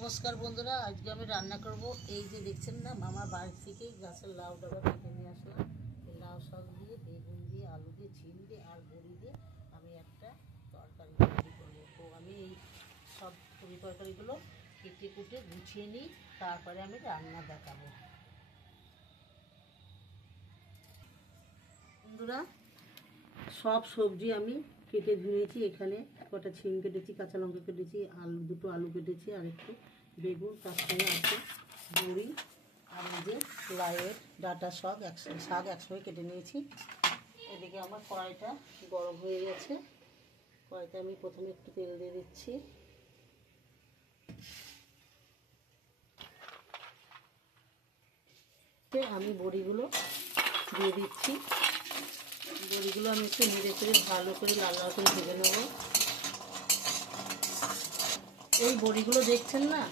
नमस्कार बंधुरा आज के आमी रान्ना करब এই যে দেখছেন না মামার বাড়ি থেকে গাছের লাউ ডাবা কেটে নিয়ে আসলাম। এই লাউ শাক দিয়ে বেগুন দিয়ে আলু দিয়ে ঝিম দিয়ে আর বড়ি দিয়ে আমি একটা তরকারি তৈরি করব। তো আমি এই সব তরকারিগুলো কেটে কুটে গুছিয়ে নিই, তারপরে আমি রান্না দেখাবো। বন্ধুরা সব সবজি আমি কেটে ধুয়েছি। এখানে কটা ছিম কেটেছি, কাঁচা লঙ্কা কেটেছি, দুটো আলু কেটেছি আর একটু বেগুন, তার সঙ্গে আছে বড়ি আর এই যে লাউয়ের ডাঁটা শাক একসঙ্গে কেটে নিয়েছি। এদিকে আমার কড়াইটা গরম হয়ে গেছে। কড়াইতে আমি প্রথমে একটু তেল দিয়ে দিচ্ছি। আমি বড়িগুলো দিয়ে দিচ্ছি। বড়িগুলো আমি একটু নেড়ে চেড়ে ভালো করে লাল লাল করে ভেজে নেব। এই বড়িগুলো দেখছেন না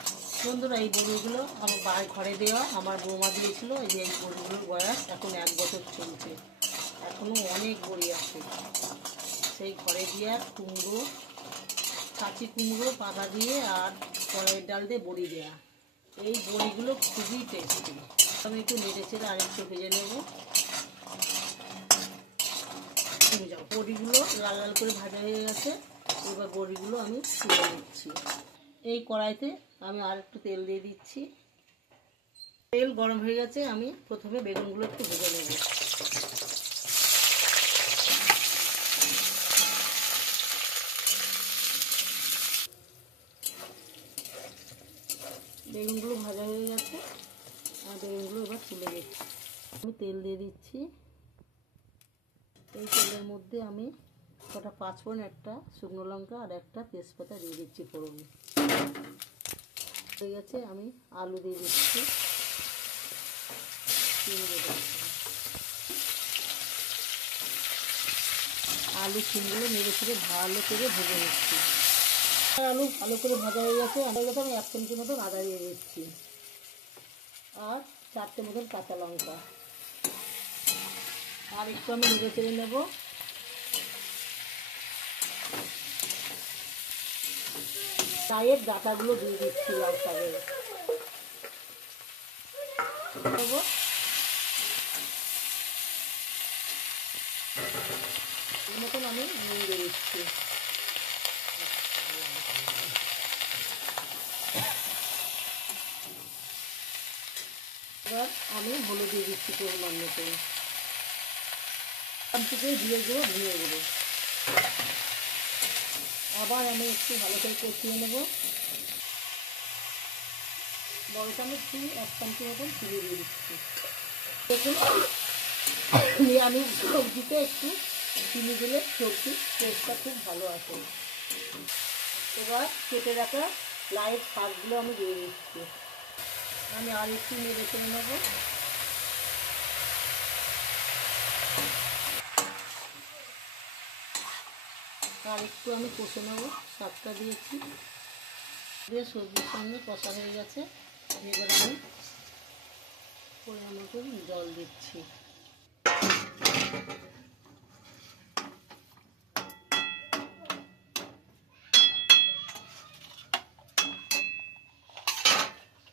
বন্ধুরা, এই বড়িগুলো আমার ঘরে দেওয়া, আমার বৌমা দিয়েছিল। এই যে এই বড়িগুলোর বয়স এখন 1 বছর চলছে, এখনও অনেক বড়ি আছে। সেই ঘরে দেওয়া কুমড়ো, কাঁচি কুমড়ো পাতা দিয়ে আর কড়াইয়ের ডাল দিয়ে বড়ি দেওয়া, এই বড়িগুলো খুবই টেস্টি। আমি একটু নেড়ে চেড়ে আর একটু ভেজে নেব। বড়িগুলো লাল লাল করে ভাজা হয়ে গেছে। এবার বড়িগুলো আমি তুলে নিচ্ছি। এই কড়াইতে আমি আর একটু তেল দিয়ে দিচ্ছি। তেল গরম হয়ে গেছে, আমি প্রথমে বেগুনগুলো একটু ভেজে নেব। বেগুনগুলো ভাজা হয়ে গেছে, আর বেগুনগুলো এবার তুলে দিচ্ছি। আমি তেল দিয়ে দিচ্ছি। এই তেলের মধ্যে আমি কটা পাঁচফোড়ন, একটা শুকনো লঙ্কা আর একটা তেজপাতা দিয়ে দিচ্ছি ফোড়নে। হয়ে গেছে, আমি আলু দিয়ে দিচ্ছি। আলু চিনগুলো নেড়ে চেড়ে ভালো করে ভেজে নিচ্ছি। আলু ভালো করে ভাজা হয়ে গেছে। আমি 1 চামচি মতন আদা দিয়ে দিচ্ছি আর 4টে মতন কাঁচা লঙ্কা। আর একটু আমি নেড়ে চেড়ে নেব। লাউয়ের ডাঁটাগুলো দিয়ে দিচ্ছি লাউ শাকের। এর মতন আমি নুন দিয়ে দিচ্ছি। এবার আমি হলুদ দিয়ে দিচ্ছি পরিমাণ মতো। দিয়ে দেবো ধুয়ে দেবো। আবার আমি একটু ভালো করে কষিয়ে নেব। বড় চামচ 1 চামচি মতন চিনি দিয়ে দিচ্ছি। দেখুন আমি সবজিতে একটু চিনি দিলে সবজির টেস্টটা খুব ভালো আসে। এবার কেটে রাখা লাউয়ের শাকগুলো আমি দিয়ে দিচ্ছি। আমি আর একটু নেড়ে চেড়ে নেব। আর একটু আমি কষে নেব। শাকটা দিয়েছি, দিয়ে সবজির সঙ্গে কষা হয়ে গেছে। এবার আমি পরিমাণ মতো জল দিচ্ছি।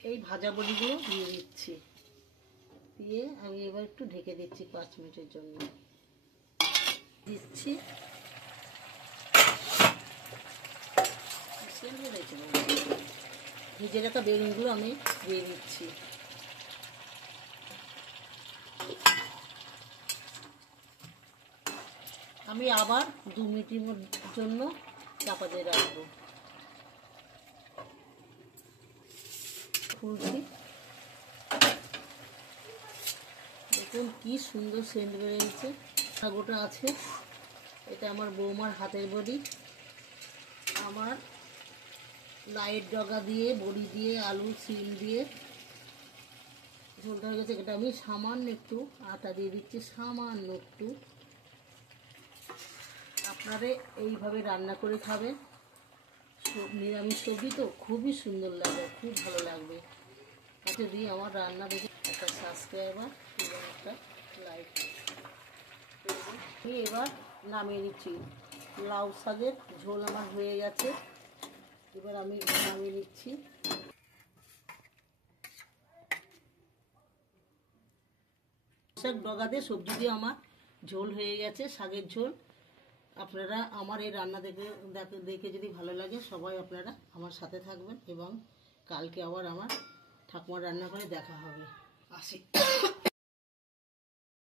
এই ভাজা বড়িগুলো দিয়ে দিচ্ছি। দিয়ে আমি এবার একটু ঢেকে দিচ্ছি 5 মিনিটের জন্য। দিচ্ছি ভেজে রাখা বেগুনগুলো আমি দিয়ে দিচ্ছি। আমি আবার 2 মিনিটের জন্য চাপা দিয়ে রাখবো। খুলছি, দেখুন কি সুন্দর সেন্ট বেরিয়েছে। গোটা আছে, এটা আমার বৌমার হাতের বড়ি। আমার লাউয়ের ডগা দিয়ে বড়ি দিয়ে আলু সিম দিয়ে ঝোলটা হয়ে গেছে। এটা আমি সামান্য একটু আটা দিয়ে দিচ্ছি, সামান্য একটু। আপনারা এইভাবে রান্না করে খাবেন। নিরামিষ সবজি তো খুবই সুন্দর লাগবে, খুব ভালো লাগবে। যদি আমার রান্না দেখে একটা সাবস্ক্রাইবার এবং একটা লাইক। আমি এবার নামিয়ে নিচ্ছি। লাউ শাকের ঝোল আমার হয়ে গেছে। এবার আমি নামিয়ে নিচ্ছি। শাক ডগা দিয়ে সবজি দিয়ে আমার ঝোল হয়ে গেছে, শাকের ঝোল। আপনারা আমার এই রান্না দেখে যদি ভালো লাগে, সবাই আপনারা আমার সাথে থাকবেন এবং কালকে আবার আমার ঠাকুমার রান্না করে দেখা হবে। আসি।